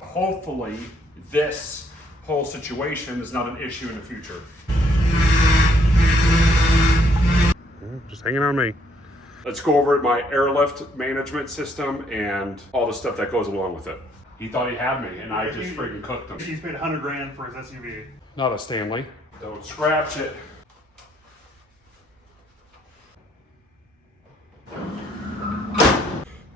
Hopefully, this whole situation is not an issue in the future. Just hanging on me. Let's go over my airlift management system and all the stuff that goes along with it. He thought he had me, and I just freaking cooked him. He's paid $100,000 for his SUV. Not a Stanley. Don't scratch it.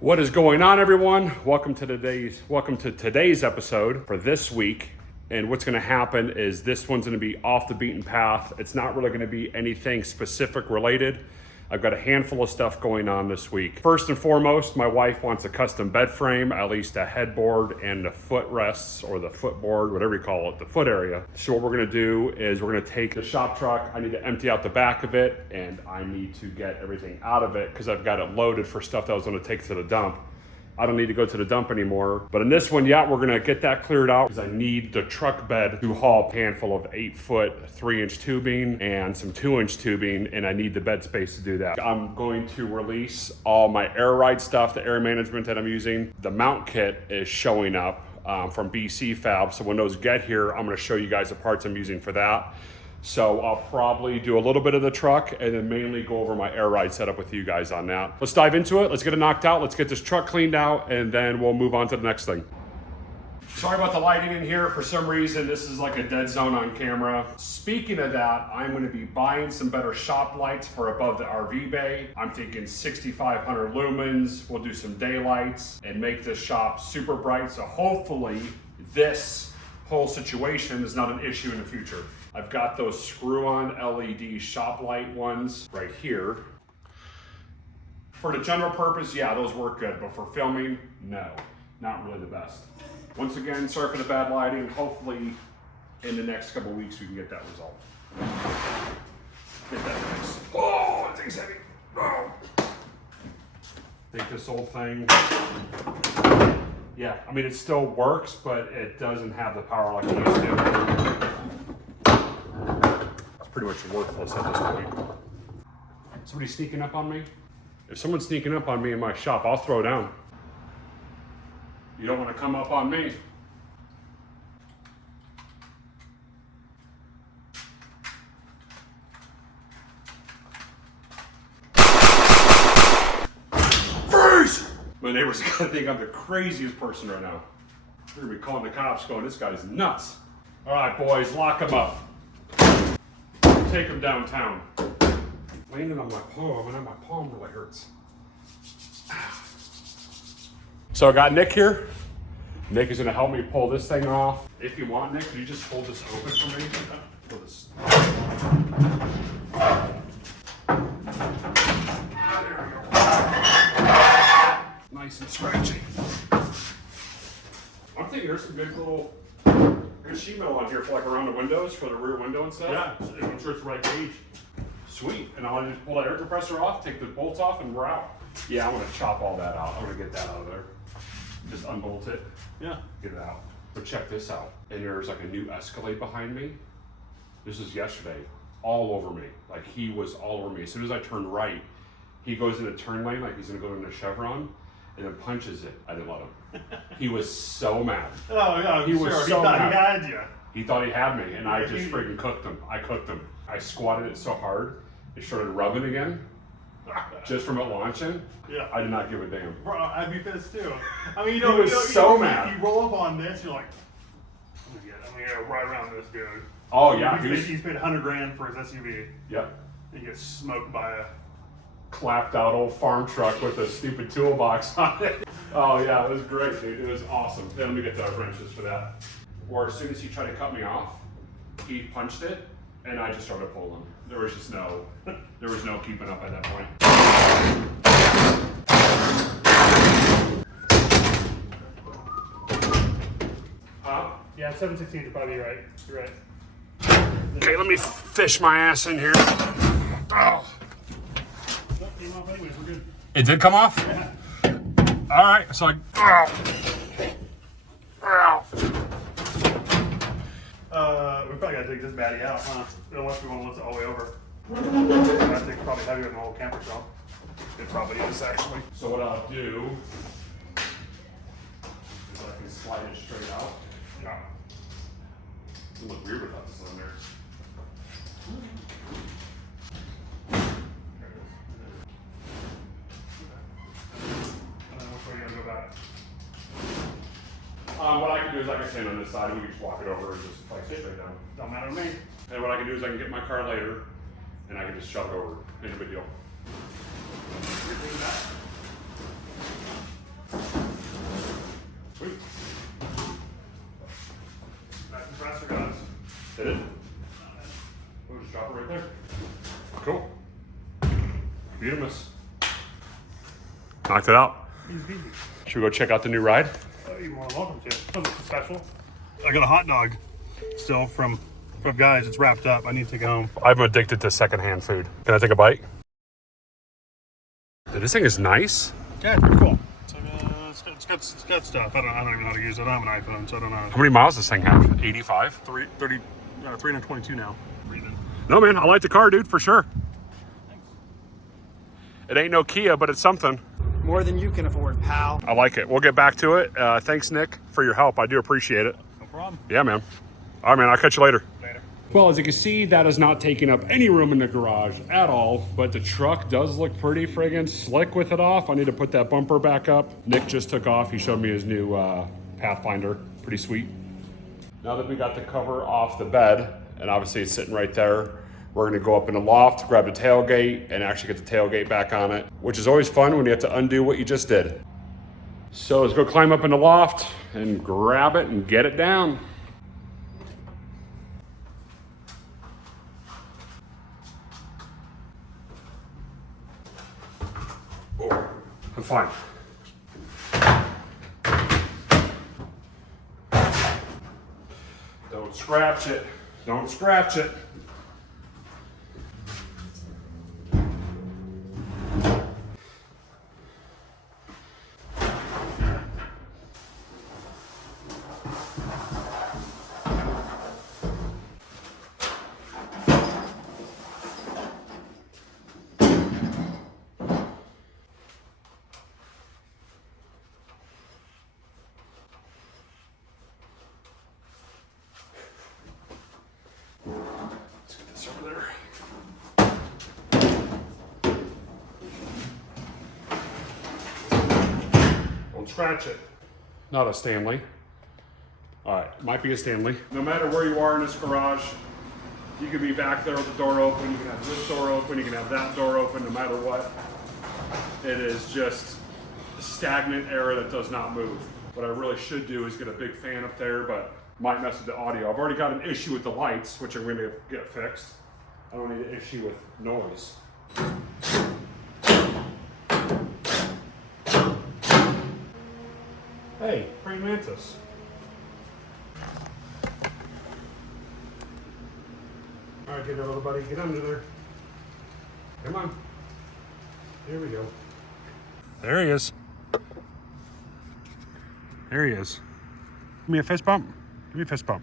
What is going on, everyone? Welcome to today's episode for this week. And what's going to happen is this one's going to be off the beaten path. It's not really going to be anything specific related. I've got a handful of stuff going on this week. First and foremost, my wife wants a custom bed frame, at least a headboard and the footrests or the footboard, whatever you call it, the foot area. So what we're gonna do is we're gonna take the shop truck. I need to empty out the back of it and I need to get everything out of it because I've got it loaded for stuff that I was gonna take to the dump. I don't need to go to the dump anymore. But in this one, yeah, we're gonna get that cleared out because I need the truck bed to haul a handful of 8-foot 3-inch tubing and some 2-inch tubing, and I need the bed space to do that. I'm going to release all my air ride stuff, the air management that I'm using. The mount kit is showing up from BC Fab, so when those get here, I'm gonna show you guys the parts I'm using for that. So I'll probably do a little bit of the truck and then mainly go over my air ride setup with you guys on that. Let's dive into it. Let's get it knocked out. Let's get this truck cleaned out and then we'll move on to the next thing. Sorry about the lighting in here. For some reason, this is like a dead zone on camera. Speaking of that, I'm going to be buying some better shop lights for above the RV bay. I'm thinking 6,500 lumens. We'll do some daylights and make this shop super bright. So hopefully this whole situation is not an issue in the future. I've got those screw-on LED shop light ones right here. For the general purpose, yeah, those work good, but for filming, no, not really the best. Once again, sorry for the bad lighting. Hopefully, in the next couple weeks, we can get that resolved. Get that fixed. Oh, that thing's heavy. Oh. I think this whole thing, yeah, I mean, it still works, but it doesn't have the power like it used to. Pretty much worthless at this point. Somebody sneaking up on me? If someone's sneaking up on me in my shop, I'll throw down. You don't want to come up on me. Freeze! My neighbor's gonna think I'm the craziest person right now. They're gonna be calling the cops going, this guy's nuts. All right, boys, lock him up. Take him downtown. Landing on my palm, and my palm really hurts. So I got Nick here. Nick is gonna help me pull this thing off. If you want, Nick, can you just hold this open for me? Pull this. There we go. Nice and scratchy. I'm thinking there's some good little sheet metal on here for like around the windows, for the rear window and stuff. Yeah, I'm sure it's the right gauge. Sweet, and I'll just pull that air compressor off, take the bolts off, and we're out. Yeah, I'm gonna chop all that out. I'm gonna get that out of there. Just unbolt it. Yeah. Get it out. But check this out. And there's like a new Escalade behind me. This is yesterday. All over me. Like he was all over me. As soon as I turned right, he goes into turn lane like he's gonna go into Chevron, and then punches it. I didn't let him. He was so mad. Oh yeah, he was so mad. He had you. He thought he had me, and I just freaking cooked him. I cooked him. I squatted it so hard, it started rubbing again, just from it launching. Yeah. I did not give a damn. Bro, I'd be pissed too. I mean, He was so mad. You roll up on this, you're like, I'm gonna get right around this dude. Oh yeah, He's paid $100,000 for his SUV. Yep. He gets smoked by a clapped out old farm truck with a stupid toolbox on it. Oh yeah, it was great, dude. It was awesome. Then let me get the wrenches for that. Or as soon as he tried to cut me off, he punched it, and I just started pulling. There was just no keeping up at that point. Huh? Yeah, 7/16 is probably right. You're right. Okay, let me fish my ass in here. Oh. Came off anyways, we're good. It did come off? Yeah. All right, so We probably gotta take this baddie out, huh? Unless we want to lift it all the way over. I think it's probably heavier than the whole camper trunk. It probably is, actually. So what I'll do slide it straight out. Yeah. It would look weird without the cylinder. There it is. And then which way you gotta go back? What I can do is I can stand on this side and we can just walk it over and just place it straight down. Don't matter to me. And what I can do is I can get my car later and I can just shove it over. Ain't a big deal. Sweet. That compressor guys. Hit it. We'll just drop it right there. Cool. Beautimous. Knocked it out. Easy. Should we go check out the new ride? You're more than welcome to. Something special. I got a hot dog still from guys. It's wrapped up. I need to go home. I'm addicted to secondhand food. Can I take a bite? This thing is nice. Yeah, it's pretty cool. It's got stuff. I don't even know how to use it. I don't have an iPhone, so I don't know. How many miles does this thing have? 85? 322 now. Breathing. No, man, I like the car, dude, for sure. It ain't no Kia, but it's something. More than you can afford, pal. I like it. We'll get back to it. Thanks, Nick, for your help. I do appreciate it. No problem. Yeah, man. All right, man, I'll catch you later. Later. Well, as you can see, that is not taking up any room in the garage at all, but the truck does look pretty friggin' slick with it off. I need to put that bumper back up. Nick just took off. He showed me his new Pathfinder. Pretty sweet. Now that we got the cover off the bed, and obviously it's sitting right there, we're gonna go up in the loft, grab the tailgate, and actually get the tailgate back on it, which is always fun when you have to undo what you just did. So let's go climb up in the loft and grab it and get it down. Oh, I'm fine. Don't scratch it. Don't scratch it. Let's get this over there. Don't scratch it. Not a Stanley. All right, might be a Stanley. No matter where you are in this garage, you can be back there with the door open, you can have this door open, you can have that door open, no matter what. It is just a stagnant area that does not move. What I really should do is get a big fan up there, but might mess with the audio. I've already got an issue with the lights, which I'm gonna get fixed. I don't need an issue with noise. Hey, praying mantis. All right, get there, little buddy. Get under there. Come on. Here we go. There he is. There he is. Give me a fist bump. Give me a fist bump.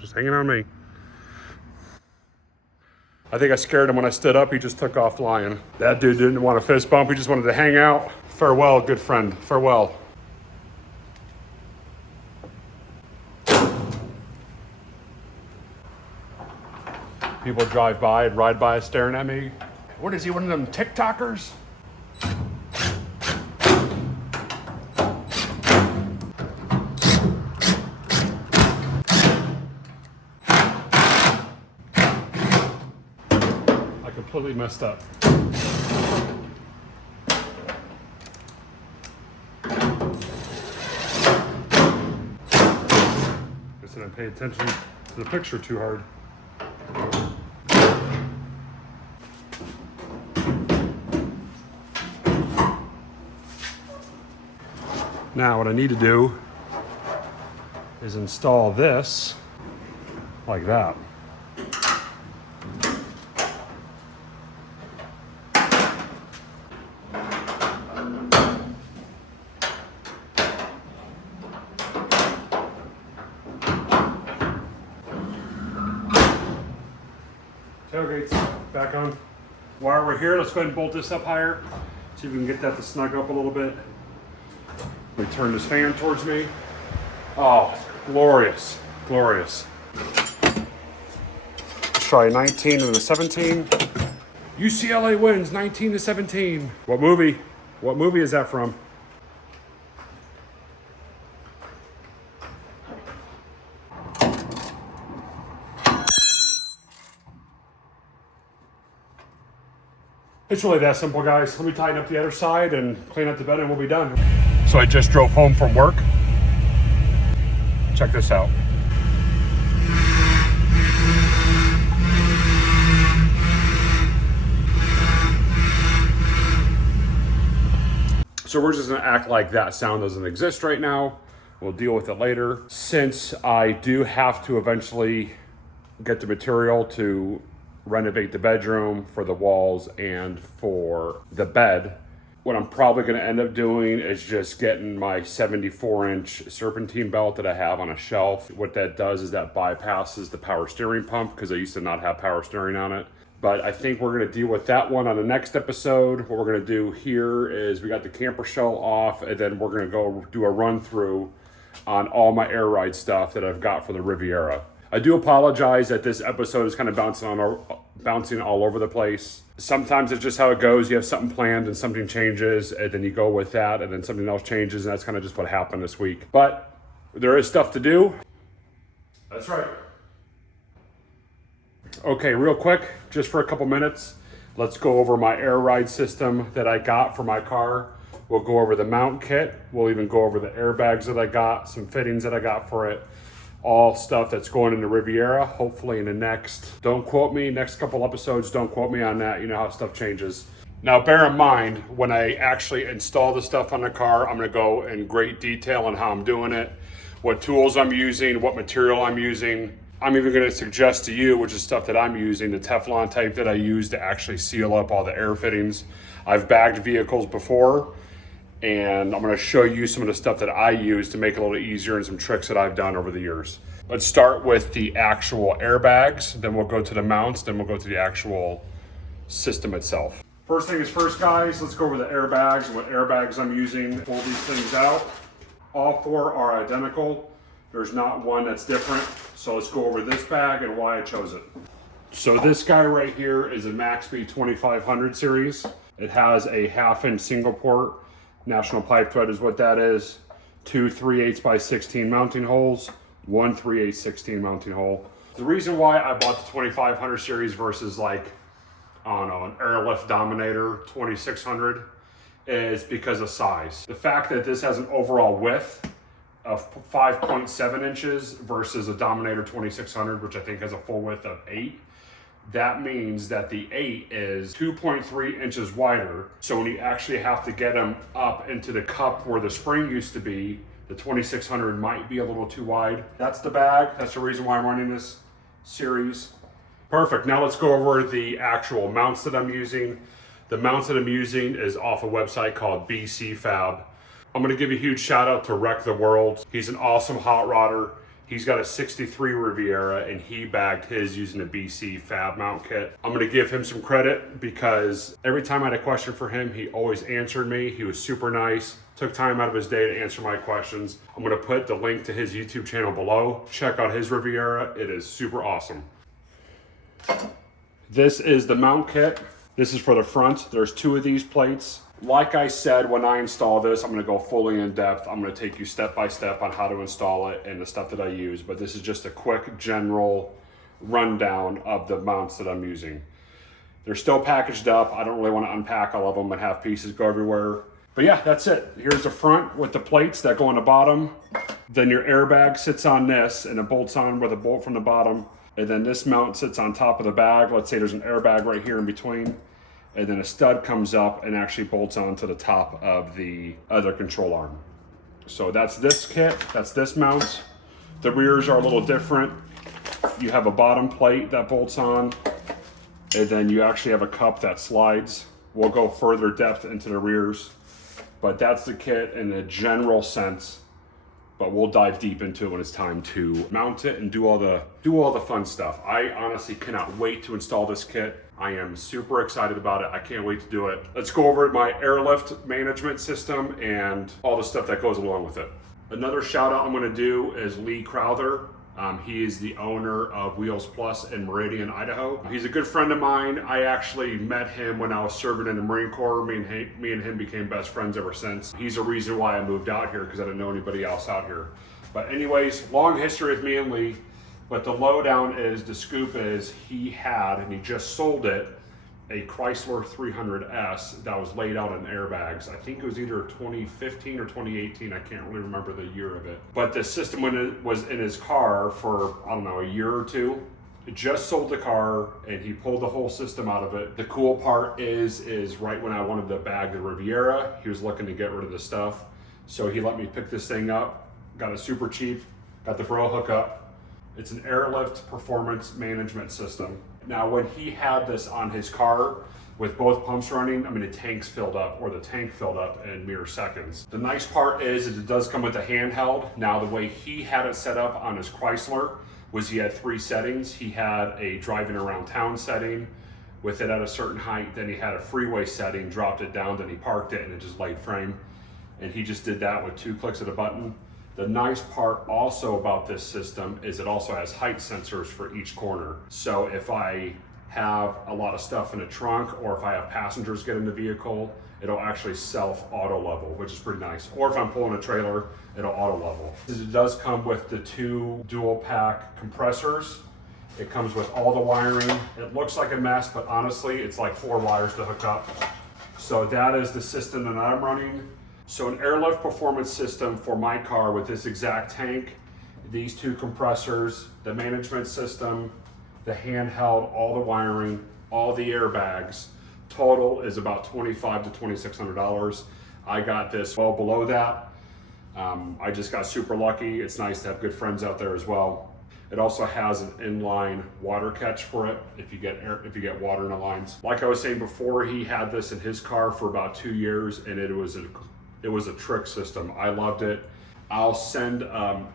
Just hanging on me. I think I scared him when I stood up. He just took off flying. That dude didn't want a fist bump. He just wanted to hang out. Farewell, good friend. Farewell. People drive by and ride by staring at me. What is he, one of them TikTokers? I completely messed up. I said I paid attention to the picture too hard. Now what I need to do is install this like that. Tailgate's back on. While we're here, let's go ahead and bolt this up higher. See if we can get that to snug up a little bit. Let me turn this fan towards me. Oh, glorious, glorious. Let's try a 19 and a 17. UCLA wins 19-17. What movie? What movie is that from? It's really that simple, guys. Let me tighten up the other side and clean up the bed and we'll be done. So I just drove home from work. Check this out. So we're just gonna act like that sound doesn't exist right now. We'll deal with it later. Since I do have to eventually get the material to renovate the bedroom for the walls and for the bed, what I'm probably gonna end up doing is just getting my 74-inch serpentine belt that I have on a shelf. What that does is that bypasses the power steering pump because I used to not have power steering on it. But I think we're gonna deal with that one on the next episode. What we're gonna do here is we got the camper shell off and then we're gonna go do a run through on all my air ride stuff that I've got for the Riviera. I do apologize that this episode is kind of bouncing all over the place. Sometimes it's just how it goes. You have something planned and something changes and then you go with that and then something else changes and that's kind of just what happened this week. But there is stuff to do. That's right. Okay, real quick, just for a couple minutes, let's go over my air ride system that I got for my car. We'll go over the mount kit. We'll even go over the airbags that I got, some fittings that I got for it. All stuff that's going in the Riviera, hopefully in the next, don't quote me, next couple episodes, don't quote me on that. You know how stuff changes. Now, bear in mind, when I actually install the stuff on the car, I'm gonna go in great detail on how I'm doing it, what tools I'm using, what material I'm using. I'm even gonna suggest to you, which is stuff that I'm using, the Teflon type that I use to actually seal up all the air fittings. I've bagged vehicles before, and I'm gonna show you some of the stuff that I use to make it a little easier and some tricks that I've done over the years. Let's start with the actual airbags, then we'll go to the mounts, then we'll go to the actual system itself. First thing is first, guys, let's go over the airbags and what airbags I'm using to pull these things out. All four are identical. There's not one that's different. So let's go over this bag and why I chose it. So this guy right here is a Maxby 2500 series. It has a 1/2-inch single port. National pipe thread is what that is. 2 3/8 by 16 mounting holes, 1 3/8 16 mounting hole. The reason why I bought the 2500 series versus like, I don't know, an Airlift Dominator 2600 is because of size. The fact that this has an overall width of 5.7 inches versus a Dominator 2600, which I think has a full width of 8. That means that the 8 is 2.3 inches wider. So when you actually have to get them up into the cup where the spring used to be, the 2600 might be a little too wide. That's the bag. That's the reason why I'm running this series. Perfect. Now let's go over the actual mounts that I'm using. The mounts that I'm using is off a website called BC Fab. I'm gonna give a huge shout out to Rek The World. He's an awesome hot rodder. He's got a 63 Riviera and he bagged his using a BC Fab mount kit. I'm gonna give him some credit because every time I had a question for him, he always answered me. He was super nice, took time out of his day to answer my questions. I'm gonna put the link to his YouTube channel below. Check out his Riviera, it is super awesome. This is the mount kit. This is for the front. There's 2 of these plates. Like I said, when I install this, I'm gonna go fully in depth. I'm gonna take you step by step on how to install it and the stuff that I use, but this is just a quick general rundown of the mounts that I'm using. They're still packaged up. I don't really wanna unpack all of them and have pieces go everywhere. But yeah, that's it. Here's the front with the plates that go on the bottom. Then your airbag sits on this and it bolts on with a bolt from the bottom. And then this mount sits on top of the bag. Let's say there's an airbag right here in between. And then a stud comes up and actually bolts onto the top of the other control arm. So that's this kit, that's this mount. The rears are a little different. You have a bottom plate that bolts on, and then you actually have a cup that slides. We'll go further depth into the rears, but that's the kit in a general sense. But we'll dive deep into it when it's time to mount it and do all the fun stuff. I honestly cannot wait to install this kit. I am super excited about it. I can't wait to do it. Let's go over my airlift management system and all the stuff that goes along with it. Another shout out I'm gonna do is Lee Crowther. He is the owner of Wheels Plus in Meridian, Idaho. He's a good friend of mine. I actually met him when I was serving in the Marine Corps. Me and him became best friends ever since. He's a reason why I moved out here, because I didn't know anybody else out here. But anyways, long history with me and Lee. But the lowdown is, the scoop is, he had, and he just sold it, a Chrysler 300S that was laid out in airbags. I think it was either 2015 or 2018. I can't really remember the year of it. But the system, when it was in his car for, I don't know, a year or two, it just sold the car and he pulled the whole system out of it. The cool part is right when I wanted to bag the Riviera, he was looking to get rid of the stuff. So he let me pick this thing up, got it super cheap, got the bro hookup. It's an airlift performance management system. Now, when he had this on his car with both pumps running, I mean, the tank filled up in mere seconds. The nice part is it does come with a handheld. Now, the way he had it set up on his Chrysler was he had 3 settings. He had a driving around town setting with it at a certain height. Then he had a freeway setting, dropped it down, then he parked it and it just laid frame. And he just did that with 2 clicks of the button. The nice part also about this system is it also has height sensors for each corner. So if I have a lot of stuff in the trunk, or if I have passengers get in the vehicle, it'll actually self-auto level, which is pretty nice. Or if I'm pulling a trailer, it'll auto level. It does come with the 2 dual pack compressors. It comes with all the wiring. It looks like a mess, but honestly, it's like 4 wires to hook up. So that is the system that I'm running. So an airlift performance system for my car with this exact tank, these 2 compressors, the management system, the handheld, all the wiring, all the airbags, total is about $2,500 to $2,600. I got this well below that. I just got super lucky. It's nice to have good friends out there as well. It also has an inline water catch for it if you get water in the lines. Like I was saying before, he had this in his car for about 2 years, and it was a trick system. I loved it. I'll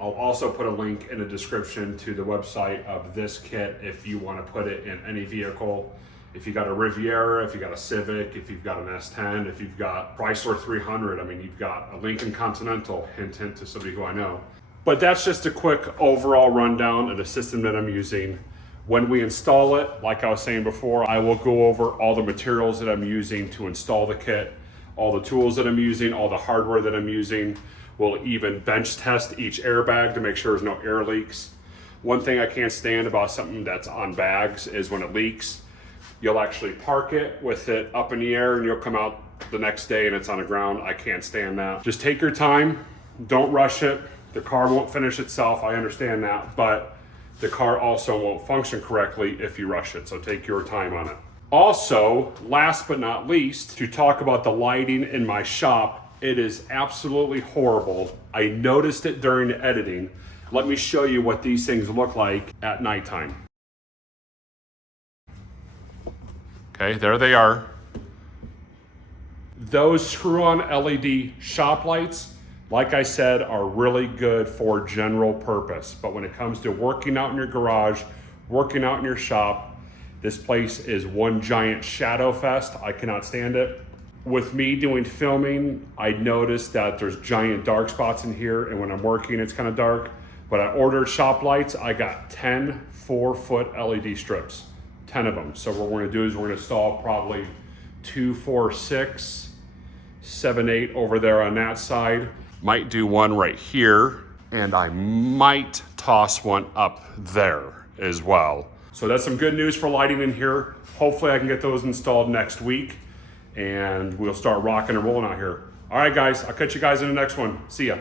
also put a link in the description to the website of this kit if you want to put it in any vehicle. If you got a Riviera, if you got a Civic, if you've got an S10, if you've got Chrysler 300, I mean, you've got a Lincoln Continental, hint, hint to somebody who I know. But that's just a quick overall rundown of the system that I'm using. When we install it, like I was saying before, I will go over all the materials that I'm using to install the kit, all the tools that I'm using, all the hardware that I'm using. We'll even bench test each airbag to make sure there's no air leaks. One thing I can't stand about something that's on bags is when it leaks, you'll actually park it with it up in the air and you'll come out the next day and it's on the ground. I can't stand that. Just take your time, don't rush it. The car won't finish itself, I understand that, but the car also won't function correctly if you rush it, so take your time on it. Also, last but not least, to talk about the lighting in my shop, it is absolutely horrible. I noticed it during the editing. Let me show you what these things look like at nighttime. Okay, there they are. Those screw-on LED shop lights, like I said, are really good for general purpose. But when it comes to working out in your garage, working out in your shop, this place is one giant shadow fest. I cannot stand it. With me doing filming, I noticed that there's giant dark spots in here, and when I'm working, it's kind of dark. But I ordered shop lights. I got 10 4-foot LED strips, 10 of them. So what we're gonna do is we're gonna install probably 2, 4, 6, 7, 8 over there on that side. Might do one right here, and I might toss one up there as well. So that's some good news for lighting in here. Hopefully I can get those installed next week and we'll start rocking and rolling out here. All right, guys, I'll catch you guys in the next one. See ya.